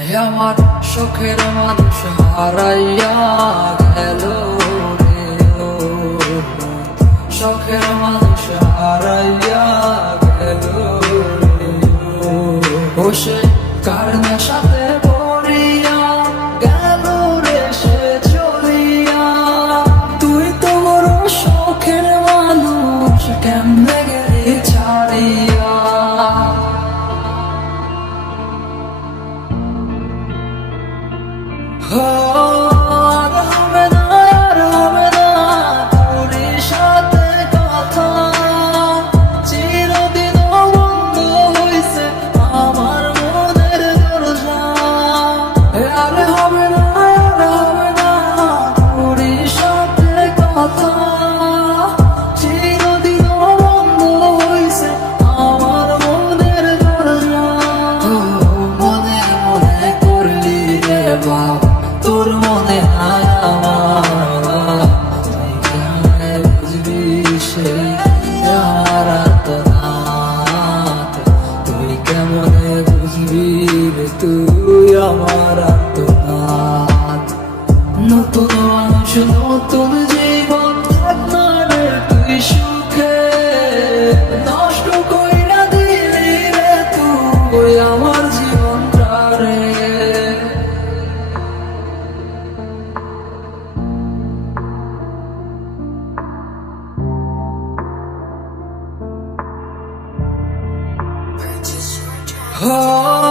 আমার শখের মানুষ হারাইয়া গেল রে ও, শখের মানুষ হারাইয়া গেল রে ও, সে কার নেশাতে পড়িয়া গেল রে সে চলিয়া। তুই তো বড় শখের মানুষ, কেমনে গেলি ছাড়িয়া। আর হবে না, আর হবে না তোর সাথে কথা, চিরদিন বন্ধ হইছে আমার মনের দরজা। আর হবে না, আর হবে না তোর সাথে কথা, চিরদিন বন্ধ হইছে আমার মনের দরজা। মনে মনে করলি রে বাবা, তোর মনে হয় আমার, তুই কেমনে বুঝবি সে আমার আত্মনাথ, তুই কেমনে বুঝবি রে তুই আমার আত্মনাথ। নতুন মানুষ নতুন জীবন থাক না রে তুই সুখে, নষ্ট কইরা দিলি রে তুই আমার জীবনটা রে। Oh